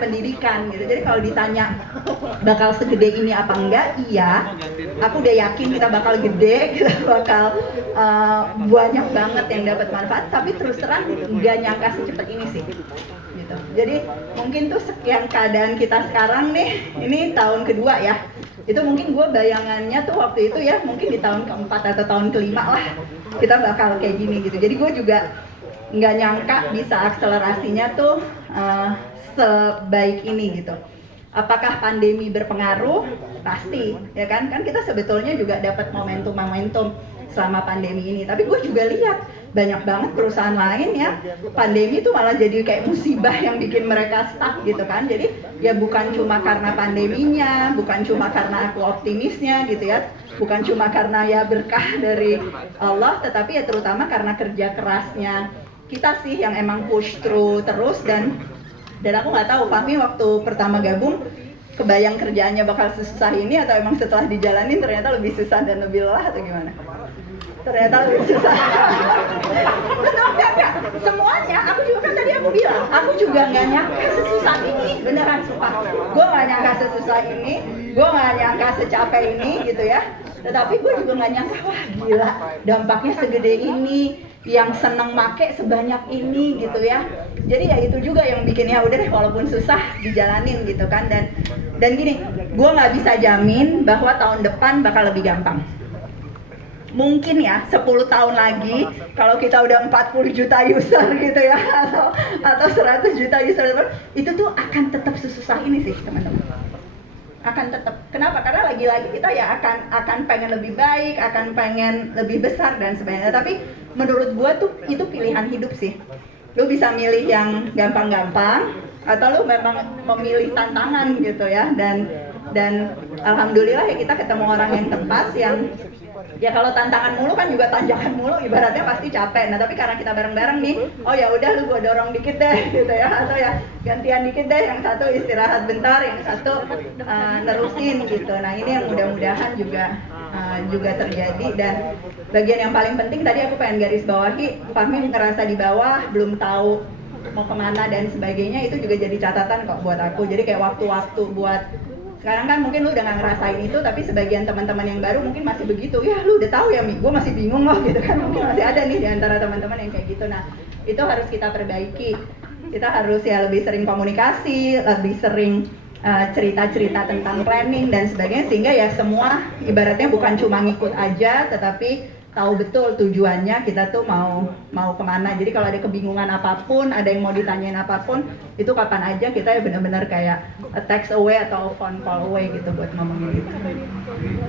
Pendidikan gitu. Jadi kalau ditanya bakal segede ini apa enggak, iya. Aku udah yakin kita bakal gede, kita bakal banyak banget yang dapat manfaat. Tapi terus terang nggak nyangka secepat ini sih. Gitu. Jadi mungkin tuh sekian keadaan kita sekarang nih, ini tahun kedua ya. Itu mungkin gue bayangannya tuh waktu itu ya, mungkin di tahun keempat atau tahun kelima lah kita bakal kayak gini gitu. Jadi gue juga nggak nyangka bisa akselerasinya tuh sebaik ini gitu. Apakah pandemi berpengaruh? Pasti, ya kan? Kan kita sebetulnya juga dapat momentum selama pandemi ini. Tapi gue juga lihat banyak banget perusahaan lain ya, pandemi itu malah jadi kayak musibah yang bikin mereka stuck gitu kan. Jadi ya bukan cuma karena pandeminya, bukan cuma karena aku optimisnya gitu ya, bukan cuma karena ya berkah dari Allah, tetapi ya terutama karena kerja kerasnya kita sih yang emang push through terus. Dan aku nggak tahu Fahmi waktu pertama gabung kebayang kerjaannya bakal sesusah ini, atau emang setelah dijalanin ternyata lebih susah dan lebih lelah, atau gimana? Ternyata lebih susah. Betul, enggak. Semuanya, aku juga kan tadi aku bilang, aku juga nggak nyangka sesusah ini, beneran sumpah. Gue nggak nyangka sesusah ini, gue nggak nyangka secapek ini gitu ya. Tetapi gue juga nggak nyangka, wah gila, dampaknya segede ini, yang seneng make sebanyak ini gitu ya. Jadi ya itu juga yang bikin ya udah deh, walaupun susah dijalanin gitu kan. Dan gini, gue nggak bisa jamin bahwa tahun depan bakal lebih gampang. Mungkin ya 10 tahun lagi kalau kita udah 40 juta user gitu ya, atau 100 juta user, itu tuh akan tetap sesusah ini sih teman-teman. Akan tetap. Kenapa? Karena lagi-lagi kita ya akan pengen lebih baik, akan pengen lebih besar dan sebagainya. Tapi menurut gua tuh itu pilihan hidup sih. Lu bisa milih yang gampang-gampang, atau lu memang memilih tantangan gitu ya. Dan alhamdulillah ya kita ketemu orang yang tepat, yang ya kalau tantangan mulu kan juga tanjakan mulu, ibaratnya pasti capek. Nah tapi karena kita bareng-bareng nih, oh ya udah lu gua dorong dikit deh gitu ya, atau ya gantian dikit deh, yang satu istirahat bentar, yang satu nerusin gitu. Nah ini yang mudah-mudahan juga terjadi. Dan bagian yang paling penting tadi aku pengen garis bawahi, Fahmi ngerasa di bawah belum tahu mau kemana dan sebagainya, itu juga jadi catatan kok buat aku. Jadi kayak waktu-waktu buat sekarang kan mungkin lu udah gak ngerasain itu, tapi sebagian teman-teman yang baru mungkin masih begitu. Ya lu udah tahu ya Mi, gue masih bingung loh gitu kan. Mungkin masih ada nih di antara teman-teman yang kayak gitu. Nah itu harus kita perbaiki. Kita harus ya lebih sering komunikasi, lebih sering cerita-cerita tentang planning dan sebagainya, sehingga ya semua ibaratnya bukan cuma ngikut aja, tetapi tahu betul tujuannya kita tuh mau kemana. Jadi kalau ada kebingungan apapun, ada yang mau ditanyain apapun, itu kapan aja kita ya benar-benar kayak a text away atau phone call away gitu buat ngomongin gitu.